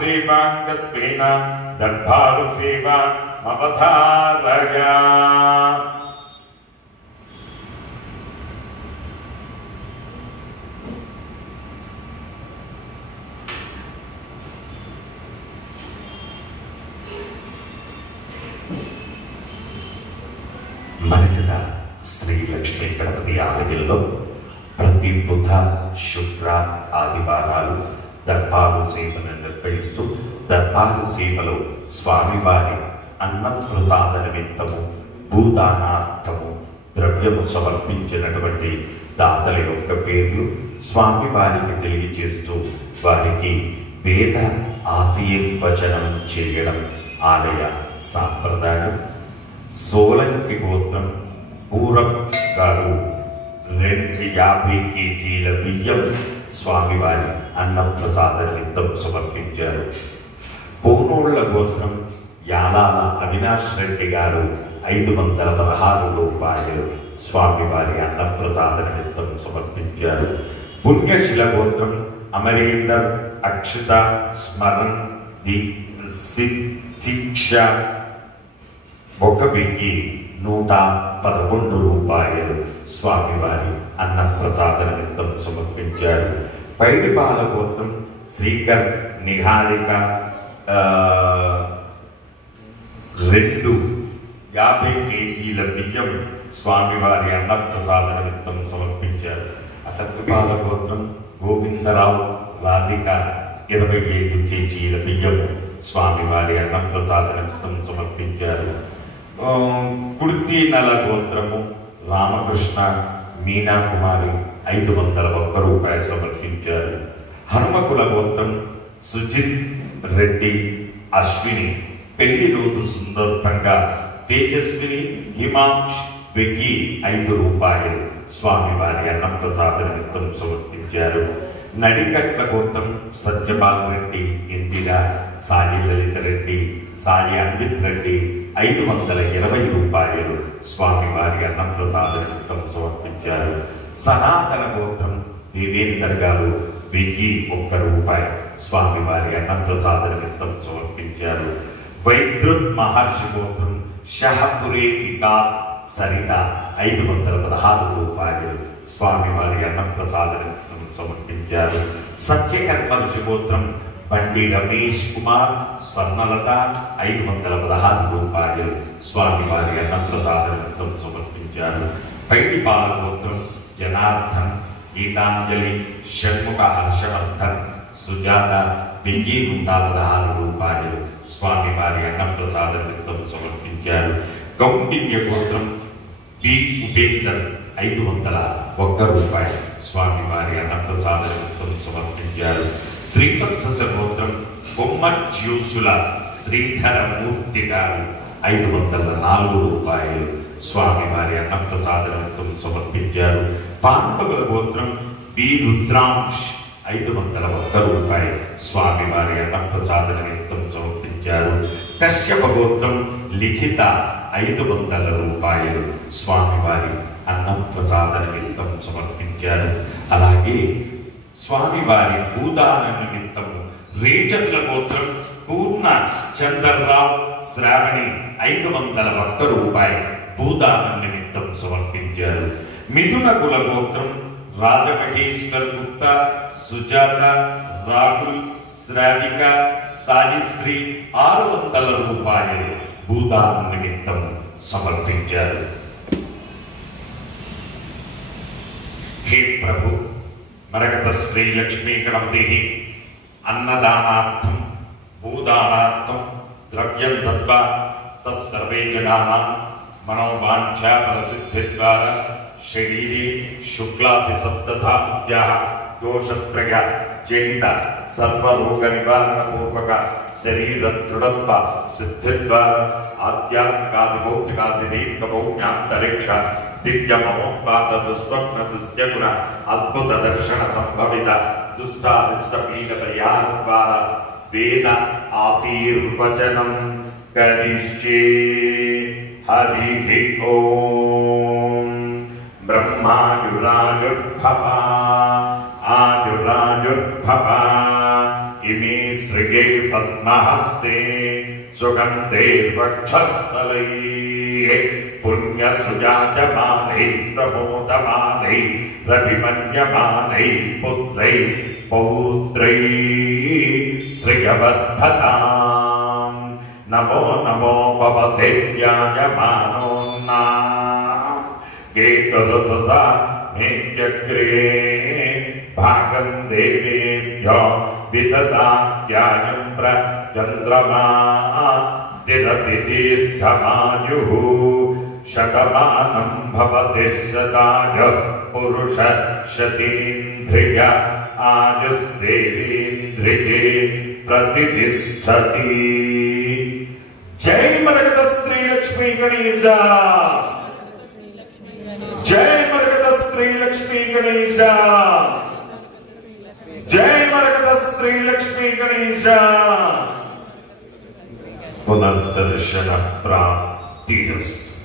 సేవాంగత్వేన దర్బారు సేవ అవధారయా. మరకత శ్రీ లక్ష్మీ గణపతి ఆలయంలో ప్రతి బుధ, శుక్ర, ఆదివారాలు దర్బారు సేవను నిర్వహిస్తూ దర్బారు సేవలో స్వామివారి అన్నప్రసాద నిమిత్తము భూదానార్థము ద్రవ్యము సమర్పించినటువంటి దాతల యొక్క పేర్లు స్వామివారికి తెలియజేస్తూ వారికి వేద ఆశీర్వచనం చేయడం ఆలయ సాంప్రదాయం. సోలంకి గోత్రం పూరం గారు 250 కేజీల బియ్యం స్వామివారి అన్నప్రసాద నిమిత్తం సమర్పించారు. పోనోళ్ల గోత్రం యాలాల అవినాష్ రెడ్డి గారు 516 రూపాయలు స్వామివారి అన్నప్రసాద నిమిత్తం సమర్పించారు. పుణ్యశిల గోత్రం అమరీందర్ అక్షత స్మరణ్ ది సిద్ధీక్ష 1,111 రూపాయలు స్వామివారి అన్నప్రసాద నిమిత్తం సమర్పించారు. పైడిపాల గోత్రం శ్రీకర్ నిహారిక 250 కేజీల బియ్యం స్వామివారి అన్నప్రసాద నిమిత్తం సమర్పించారు. అసత్యపాల గోత్రం గోవిందరావు రాధిక 25 కేజీల బియ్యం స్వామివారి అన్నప్రసాద నిమిత్తం సమర్పించారు. కుర్తీనల గోత్రము రామకృష్ణ మీనాకుమారి 501 రూపాయలు సమర్పించారు. హనుమకుల గోత్రం సుజిత్ రెడ్డి అశ్విని పెళ్లి రోజు సుందరంగా తేజస్విని హిమాంష్ 1,005 రూపాయలు స్వామివారి అన్నప్రసాద నిమిత్తం సమర్పించారు. నడికట్ల గోత్రం సత్యపాల్ రెడ్డి ఇందిర సాయి లలిత రెడ్డి సాయి అన్విత్ రెడ్డి 520 రూపాయలు స్వామివారి అన్నప్రసాద నిమిత్తం సమర్పించారు. సనాతన గోత్రం దేవేందర్ గారు 1,001 రూపాయలు స్వామివారి అన్నప్రసాద నిమిత్తం సమర్పించారు. వైద్యుత్ మహర్షి గోత్రం షహపురే వికాస్ సరిత 516 రూపాయలు స్వామివారి అన్నప్రసాద నిమిత్తం సమర్పించారు. సత్యకర్మ ఋషిగోత్రం బండి రమేష్ కుమార్ స్వర్ణలత 516 రూపాయలు స్వామివారి అన్నప్రసాద నిమిత్తం సమర్పించారు. పైడిపాల గోత్రం జనార్దన్ గీతాంజలి షణ్ముఖ హర్షవర్ధన్ సుజాత 1,116 రూపాయలు స్వామివారి అన్నప్రసాద నిమిత్తం సమర్పించారు. కౌండిన్య గోత్రం బి ఉపేందర్ 501 రూపాయలు స్వామివారి అన్నప్రసాద నిమిత్తం సమర్పించారు. శ్రీవత్స గోత్రం బొమ్మజ్యూసుల శ్రీధర మూర్తి గారు 504 రూపాయలు స్వామివారి అన్నప్రసాద నిమిత్తం సమర్పించారు. పాండవుల గోత్రం బి రుద్రాంష్ 501 రూపాయలు స్వామివారి అన్నప్రసాద నిమిత్తం సమర్పించారు. కశ్యప గోత్రం లిఖిత 500 రూపాయలు స్వామివారి అన్నప్రసాద నిమిత్తం సమర్పించారు. అలాగే స్వామివారి భూదాన నిమిత్తము రేచర్ల గోత్రం పూర్ణ చంద్రరావు శ్రావణి 501 రూపాయలు భూదాన నిమిత్తం సమర్పించారు. మిథున కుల గోత్రం రాజమహేశ్వర్ గుప్తా సుజాత రాహుల్ శ్రావిక సాయిశ్రీ 600 రూపాయలు భూదాన నిమిత్తం సమర్పించారు. హే ప్రభు, మరకత శ్రీ లక్ష్మీ గణపతి అన్నదానార్థం భూదానార్థం ద్రవ్యం దత్వా తస్సర్వే జనానాం మనోవాంఛా ఫలసిద్ధి ద్వారా శరీరే శుక్లాది సప్తధాతుభ్యః దోషత్రయ జనిత సర్వరోగ నివారణ పూర్వక శరీర దృఢత్వ సిద్ధి ద్వారా ఆధ్యాత్మికాది భౌతికాది దైవిక భౌమ్యాంతరిక్ష దివ్య మమోపాద దుస్వప్న దుస్యగుణ అద్భుత దర్శన సంభవిత దుష్టాదిష్ట పీడ పరిహార ద్వారా వేద ఆశీర్వచనం కరిష్యే. హరి ఓం. బ్రహ్మాయురాయుర్భవ ఆయురాయుర్భవ ఇమే శ్రీ प्रिये पद्महस्ते सुगन्धे वक्षस्थलैः पुण्यसुजायमानैः प्रमोदमानैः रविमन्यमानैः पुत्रैः पौत्रैः श्रियवर्धताम् नमो नमो भवते व्यायमानोन्नाम् केतुरससा मेत्यग्रे भागं देवेभ्यो विददात्यायं प्रचन्द्रमा स्थिरति दीर्घमायुः शतमानं भवति शताय पुरुष शतीन्द्रिय आयुस्सेवेन्द्रिये प्रतिष्ठति। जय मरकत श्री लक्ष्मी गणेश, जय मरकत श्री लक्ष्मी गणेश, जय मरकत श्री लक्ष्मी गणेश। पुनर्दर्शन प्राप्तिरस्तु।